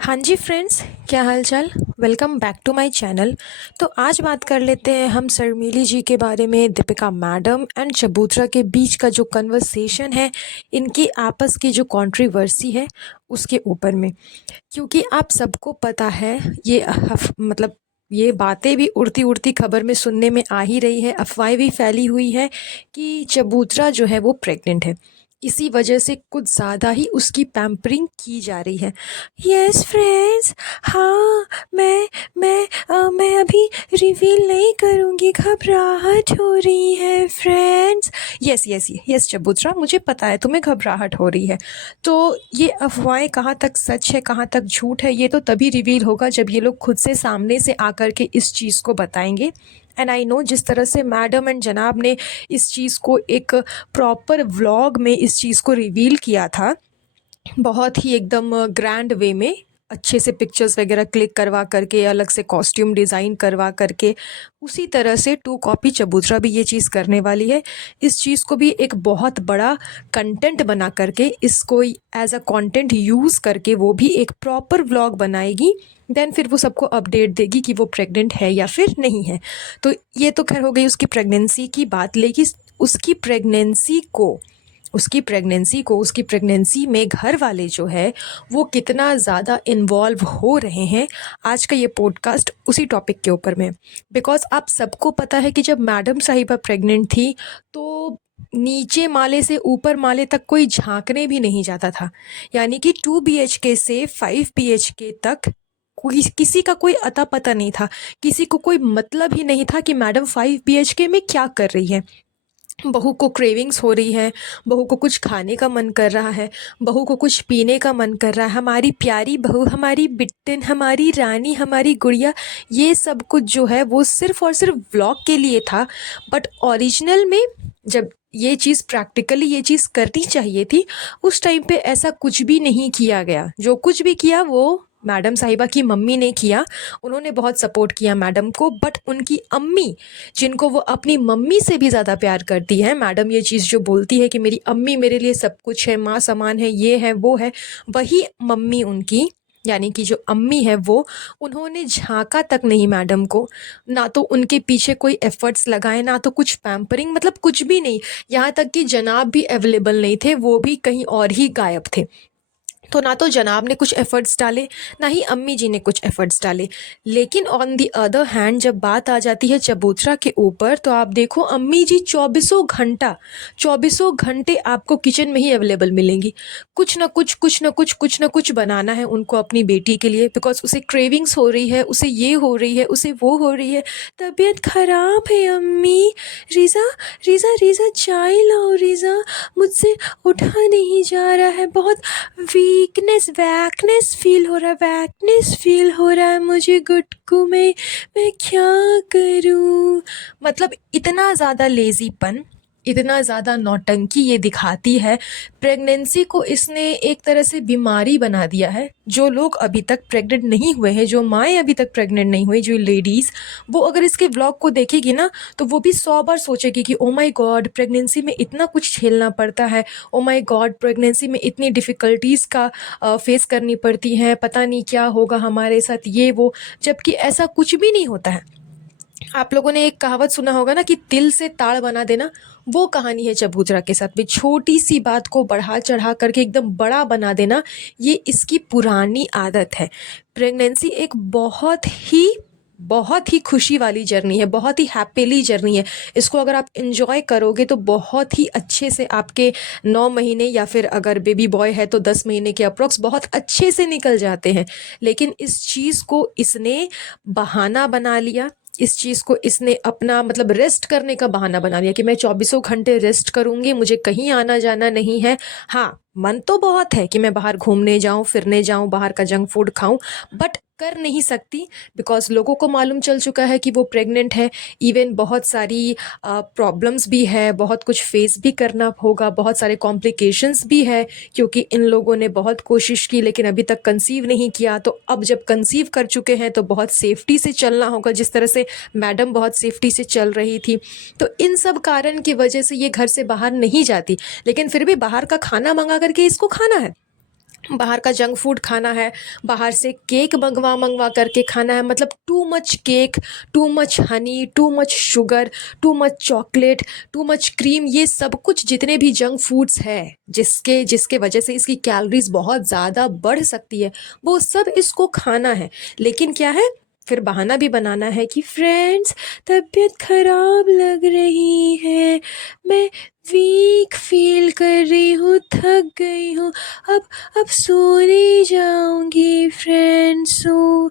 हाँ जी फ्रेंड्स, क्या हाल चाल। Welcome back to my channel. तो आज बात कर लेते हैं हम शर्मीली जी के बारे में, दीपिका मैडम एंड चबूतरा के बीच का जो कन्वर्सेशन है, इनकी आपस की जो कंट्रोवर्सी है उसके ऊपर में। क्योंकि आप सबको पता है ये मतलब ये बातें भी उड़ती उड़ती खबर में सुनने में आ ही रही है, अफवाहें भी फैली हुई है कि चबूतरा जो है वो प्रेग्नेंट है। इसी वजह से कुछ ज़्यादा ही उसकी पैम्परिंग की जा रही है। यस फ्रेंड्स, हाँ, मैं अभी रिवील नहीं करूँगी, घबराहट हो रही है फ्रेंड्स। यस यस यस चबूतरा, मुझे पता है तुम्हें घबराहट हो रही है। तो ये अफ़वाहें कहाँ तक सच है, कहाँ तक झूठ है, ये तो तभी रिवील होगा जब ये लोग खुद से सामने से आकर के इस चीज़ को बताएंगे। एंड आई नो जिस तरह से मैडम एंड जनाब ने इस चीज़ को एक प्रॉपर व्लॉग में इस चीज़ को रिवील किया था, बहुत ही एकदम ग्रैंड वे में, अच्छे से पिक्चर्स वगैरह क्लिक करवा करके, अलग से कॉस्ट्यूम डिज़ाइन करवा करके, उसी तरह से टू कॉपी चबूतरा भी ये चीज़ करने वाली है। इस चीज़ को भी एक बहुत बड़ा कंटेंट बना करके, इसको एज अ कंटेंट यूज़ करके वो भी एक प्रॉपर व्लॉग बनाएगी। देन फिर वो सबको अपडेट देगी कि वो प्रेग्नेंट है या फिर नहीं है। तो ये तो खैर हो गई उसकी प्रेगनेंसी की बात, लेकिन उसकी प्रेगनेंसी को उसकी प्रेगनेंसी में घर वाले जो है वो कितना ज़्यादा इन्वॉल्व हो रहे हैं, आज का ये पॉडकास्ट उसी टॉपिक के ऊपर में। बिकॉज़ आप सबको पता है कि जब मैडम साहिबा प्रेग्नेंट थी तो नीचे माले से ऊपर माले तक कोई झांकने भी नहीं जाता था। यानी कि 2 बीएचके से 5 बीएचके तक कोई, किसी का कोई अता पता नहीं था। किसी को कोई मतलब ही नहीं था कि मैडम 5 बीएचके में क्या कर रही है। बहू को क्रेविंग्स हो रही है, बहू को कुछ खाने का मन कर रहा है, बहू को कुछ पीने का मन कर रहा है, हमारी प्यारी बहू, हमारी बिट्टन, हमारी रानी, हमारी गुड़िया, ये सब कुछ जो है वो सिर्फ़ और सिर्फ व्लॉग के लिए था। बट ओरिजिनल में जब ये चीज़ प्रैक्टिकली ये चीज़ करनी चाहिए थी, उस टाइम पे ऐसा कुछ भी नहीं किया गया। जो कुछ भी किया वो मैडम साहिबा की मम्मी ने किया। उन्होंने बहुत सपोर्ट किया मैडम को, बट उनकी अम्मी, जिनको वो अपनी मम्मी से भी ज़्यादा प्यार करती है, मैडम ये चीज़ जो बोलती है कि मेरी अम्मी मेरे लिए सब कुछ है, माँ समान है, ये है वो है, वही मम्मी उनकी, यानी कि जो अम्मी है वो, उन्होंने झांका तक नहीं मैडम को। ना तो उनके पीछे कोई एफर्ट्स लगाए, ना तो कुछ पैम्परिंग, मतलब कुछ भी नहीं। यहाँ तक कि जनाब भी अवेलेबल नहीं थे, वो भी कहीं और ही गायब थे। तो ना तो जनाब ने कुछ एफ़र्ट्स डाले, ना ही अम्मी जी ने कुछ एफ़र्ट्स डाले। लेकिन ऑन द अदर हैंड जब बात आ जाती है चबूतरा के ऊपर, तो आप देखो अम्मी जी चौबीसों घंटे आपको किचन में ही अवेलेबल मिलेंगी। कुछ ना कुछ बनाना है उनको अपनी बेटी के लिए, बिकॉज़ उसे क्रेविंग्स हो रही है, उसे ये हो रही है, उसे वो हो रही है, तबीयत ख़राब है अम्मी, रीज़ा, रीज़ा, रीज़ा चाय लाओ रीज़ा, मुझसे उठा नहीं जा रहा है, बहुत वैकनेस फील हो रहा है मुझे गुटकू में, मैं क्या करूं। मतलब इतना ज़्यादा लेज़ीपन, इतना ज़्यादा नौटंकी ये दिखाती है। प्रेगनेंसी को इसने एक तरह से बीमारी बना दिया है। जो लोग अभी तक प्रेग्नेंट नहीं हुए हैं, जो माएँ अभी तक प्रेग्नेंट नहीं हुई, जो लेडीज़, वो अगर इसके व्लॉग को देखेगी ना, तो वो भी 100 बार सोचेगी कि ओ माय गॉड, प्रेगनेंसी में इतना कुछ झेलना पड़ता है, ओ माय गॉड, प्रेगनेंसी में इतनी डिफ़िकल्टीज़ का फेस करनी पड़ती हैं, पता नहीं क्या होगा हमारे साथ, ये वो। जबकि ऐसा कुछ भी नहीं होता है। आप लोगों ने एक कहावत सुना होगा ना कि तिल से ताड़ बना देना, वो कहानी है चबूतरा के साथ भी। छोटी सी बात को बढ़ा चढ़ा करके एकदम बड़ा बना देना, ये इसकी पुरानी आदत है। प्रेगनेंसी एक बहुत ही खुशी वाली जर्नी है, बहुत ही हैप्पीली जर्नी है। इसको अगर आप एंजॉय करोगे तो बहुत ही अच्छे से आपके 9 महीने, या फिर अगर बेबी बॉय है तो 10 महीने के अप्रॉक्स बहुत अच्छे से निकल जाते हैं। लेकिन इस चीज़ को इसने बहाना बना लिया, इस चीज़ को इसने अपना मतलब रेस्ट करने का बहाना बना लिया कि मैं चौबीसों घंटे रेस्ट करूँगी, मुझे कहीं आना जाना नहीं है। हाँ, मन तो बहुत है कि मैं बाहर घूमने जाऊँ, फिरने जाऊँ, बाहर का जंक फूड खाऊँ, बट कर नहीं सकती, बिकॉज़ लोगों को मालूम चल चुका है कि वो प्रेग्नेंट है। इवन बहुत सारी प्रॉब्लम्स भी है, बहुत कुछ फेस भी करना होगा, बहुत सारे कॉम्प्लिकेशंस भी है, क्योंकि इन लोगों ने बहुत कोशिश की लेकिन अभी तक कंसीव नहीं किया। तो अब जब कंसीव कर चुके हैं तो बहुत सेफ्टी से चलना होगा, जिस तरह से मैडम बहुत सेफ्टी से चल रही थी। तो इन सब कारण की वजह से ये घर से बाहर नहीं जाती, लेकिन फिर भी बाहर का खाना मंगा करके इसको खाना है। बाहर का जंक फूड खाना है, बाहर से केक मंगवा मंगवा करके खाना है, मतलब too much cake, too much Honey, too much sugar, too much chocolate, too much cream, ये सब कुछ जितने भी जंक फूड्स है जिसके जिसके वजह से इसकी कैलोरीज बहुत ज़्यादा बढ़ सकती है, वो सब इसको खाना है। लेकिन क्या है, फिर बहाना भी बनाना है कि फ्रेंड्स तबीयत खराब लग रही है, मैं वीक फील कर रही हूँ, थक गई हूँ, अब अब सोने जाऊंगी फ्रेंड्सों।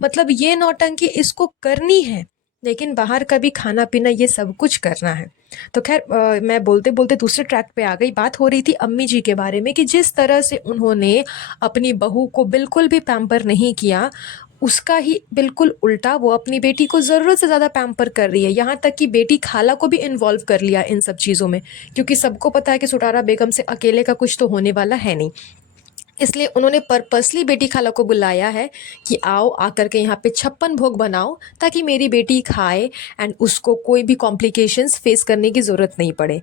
मतलब ये नौटंकी इसको करनी है, लेकिन बाहर का भी खाना पीना ये सब कुछ करना है। तो खैर मैं बोलते बोलते दूसरे ट्रैक पे आ गई। बात हो रही थी अम्मी जी के बारे में कि जिस तरह से उन्होंने अपनी बहू को बिल्कुल भी पैम्पर नहीं किया, उसका ही बिल्कुल उल्टा वो अपनी बेटी को ज़रूरत से ज़्यादा पैम्पर कर रही है। यहाँ तक कि बेटी खाला को भी इन्वॉल्व कर लिया इन सब चीज़ों में, क्योंकि सबको पता है कि सुटारा बेगम से अकेले का कुछ तो होने वाला है नहीं। इसलिए उन्होंने पर्पसली बेटी खाला को बुलाया है कि आओ आकर के यहाँ पे 56 भोग बनाओ ताकि मेरी बेटी खाए एंड उसको कोई भी कॉम्प्लिकेशंस फेस करने की ज़रूरत नहीं पड़े।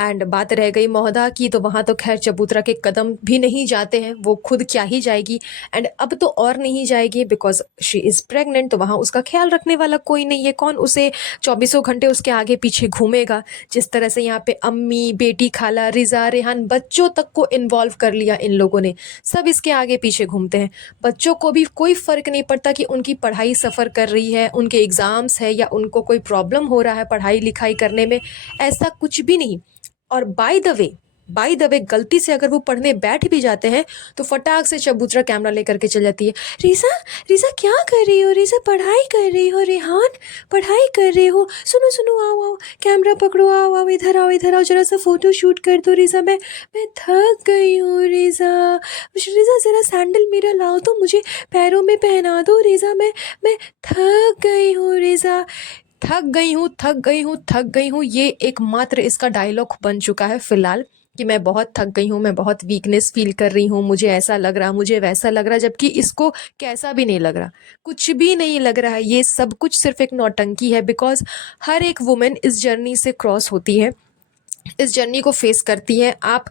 एंड बात रह गई महोदा की, तो वहाँ तो खैर चबूतरा के कदम भी नहीं जाते हैं, वो खुद क्या ही जाएगी। एंड अब तो और नहीं जाएगी बिकॉज शी इज़ प्रेग्नेंट, तो वहाँ उसका ख्याल रखने वाला कोई नहीं है। कौन उसे 24 घंटे उसके आगे पीछे घूमेगा। जिस तरह से यहाँ पे अम्मी, बेटी खाला, रिजा, रेहान, बच्चों तक को इन्वॉल्व कर लिया इन लोगों ने, सब इसके आगे पीछे घूमते हैं। बच्चों को भी कोई फ़र्क नहीं पड़ता कि उनकी पढ़ाई सफ़र कर रही है, उनके एग्ज़ाम्स है या उनको कोई प्रॉब्लम हो रहा है पढ़ाई लिखाई करने में, ऐसा कुछ भी नहीं। और बाय द वे गलती से अगर वो पढ़ने बैठ भी जाते हैं तो फटाक से चबूतरा कैमरा लेकर के चल जाती है। रीज़ा, रीज़ा क्या कर रही हो? रीज़ा पढ़ाई कर रही हो? रेहान पढ़ाई कर रहे हो? सुनो सुनो, आओ आओ, कैमरा पकड़ो, आओ आओ, इधर आओ, इधर आओ, जरा सा फ़ोटो शूट कर दो। रीज़ा मैं थक गई हूँ। रीज़ा, रीज़ा ज़रा सैंडल मेरा लाओ तो मुझे पैरों में पहना दो। रीज़ा मैं थक गई हूँ। रीज़ा थक गई हूँ, थक गई हूँ, थक गई हूँ, ये एकमात्र इसका डायलॉग बन चुका है फ़िलहाल कि मैं बहुत थक गई हूँ, मैं बहुत वीकनेस फ़ील कर रही हूँ, मुझे ऐसा लग रहा, मुझे वैसा लग रहा, जबकि इसको कैसा भी नहीं लग रहा, कुछ भी नहीं लग रहा है। ये सब कुछ सिर्फ़ एक नौटंकी है बिकॉज़ हर एक वुमन इस जर्नी से क्रॉस होती है, इस जर्नी को फेस करती है। आप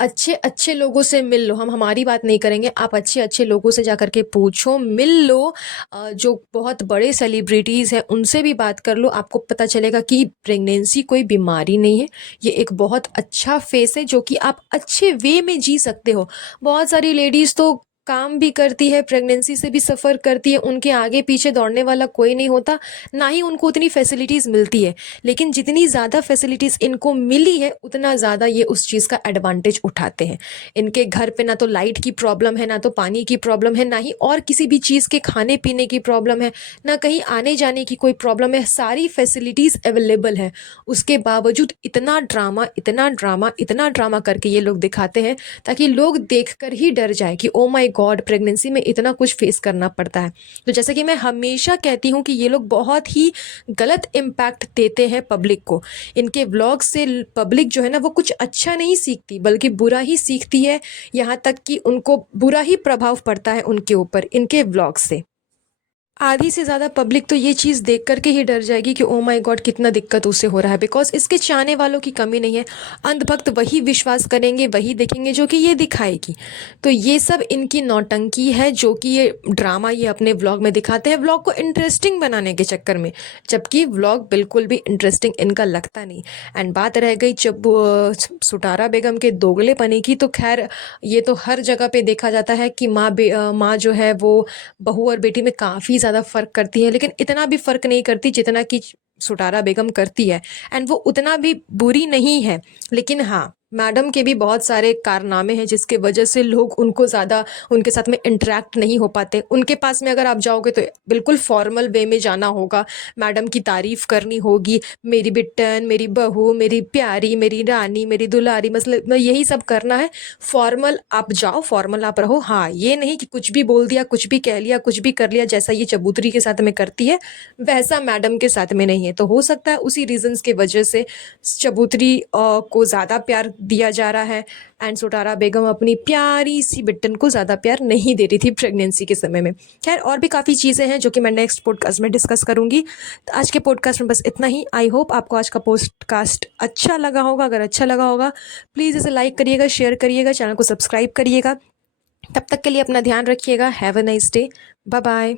अच्छे अच्छे लोगों से मिल लो, हम हमारी बात नहीं करेंगे, आप अच्छे अच्छे लोगों से जा कर के पूछो, मिल लो, जो बहुत बड़े सेलिब्रिटीज़ हैं उनसे भी बात कर लो, आपको पता चलेगा कि प्रेगनेंसी कोई बीमारी नहीं है, ये एक बहुत अच्छा फेस है जो कि आप अच्छे वे में जी सकते हो। बहुत सारी लेडीज़ तो काम भी करती है, प्रेगनेंसी से भी सफ़र करती है, उनके आगे पीछे दौड़ने वाला कोई नहीं होता, ना ही उनको उतनी फैसिलिटीज़ मिलती है। लेकिन जितनी ज़्यादा फैसिलिटीज़ इनको मिली है उतना ज़्यादा ये उस चीज़ का एडवांटेज उठाते हैं। इनके घर पे ना तो लाइट की प्रॉब्लम है, ना तो पानी की प्रॉब्लम है, ना ही और किसी भी चीज़ के खाने पीने की प्रॉब्लम है, ना कहीं आने जाने की कोई प्रॉब्लम है, सारी फैसिलिटीज़ अवेलेबल है। उसके बावजूद इतना ड्रामा, इतना ड्रामा, इतना ड्रामा करके ये लोग दिखाते हैं ताकि लोग देख कर ही डर जाए कि ओ माई गॉड, प्रेगनेंसी में इतना कुछ फेस करना पड़ता है। तो जैसे कि मैं हमेशा कहती हूँ कि ये लोग बहुत ही गलत इम्पैक्ट देते हैं पब्लिक को। इनके व्लॉग से पब्लिक जो है ना वो कुछ अच्छा नहीं सीखती बल्कि बुरा ही सीखती है, यहाँ तक कि उनको बुरा ही प्रभाव पड़ता है उनके ऊपर इनके व्लॉग से। आधी से ज़्यादा पब्लिक तो ये चीज़ देख कर के ही डर जाएगी कि ओ माय गॉड कितना दिक्कत उसे हो रहा है, बिकॉज इसके चाहने वालों की कमी नहीं है। अंधभक्त वही विश्वास करेंगे, वही देखेंगे जो कि ये दिखाएगी। तो ये सब इनकी नौटंकी है जो कि ये ड्रामा ये अपने व्लॉग में दिखाते हैं, व्लॉग को इंटरेस्टिंग बनाने के चक्कर में, जबकि व्लॉग बिल्कुल भी इंटरेस्टिंग इनका लगता नहीं। एंड बात रह गई जब सुटारा बेगम के दोगलेपने की, तो खैर ये तो हर जगह पे देखा जाता है कि माँ जो है वो बहू और बेटी में काफ़ी ज़्यादा फ़र्क करती है, लेकिन इतना भी फ़र्क नहीं करती जितना कि सुटारा बेगम करती है। एंड वो उतना भी बुरी नहीं है, लेकिन हाँ, मैडम के भी बहुत सारे कारनामे हैं जिसके वजह से लोग उनको ज़्यादा उनके साथ में इंटरेक्ट नहीं हो पाते। उनके पास में अगर आप जाओगे तो बिल्कुल फॉर्मल वे में जाना होगा, मैडम की तारीफ़ करनी होगी, मेरी बिट्टन, मेरी बहू, मेरी प्यारी, मेरी रानी, मेरी दुलारी, मतलब यही सब करना है। फॉर्मल आप जाओ, फॉर्मल आप रहो। हाँ, ये नहीं कि कुछ भी बोल दिया, कुछ भी कह लिया, कुछ भी कर लिया, जैसा ये चबूतरी के साथ में करती है वैसा मैडम के साथ में नहीं है। तो हो सकता है उसी रीजंस की वजह से चबूतरी को ज़्यादा प्यार दिया जा रहा है एंड सुटारा बेगम अपनी प्यारी सी बिट्टन को ज़्यादा प्यार नहीं दे रही थी प्रेगनेंसी के समय में। खैर और भी काफ़ी चीज़ें हैं जो कि मैं नेक्स्ट पॉडकास्ट में डिस्कस करूंगी। तो आज के पॉडकास्ट में बस इतना ही। आई होप आपको आज का पॉडकास्ट अच्छा लगा होगा। अगर अच्छा लगा होगा प्लीज़ इसे लाइक करिएगा, शेयर करिएगा, चैनल को सब्सक्राइब करिएगा तब तक के लिए अपना ध्यान रखिएगा। Have a nice day. Bye bye.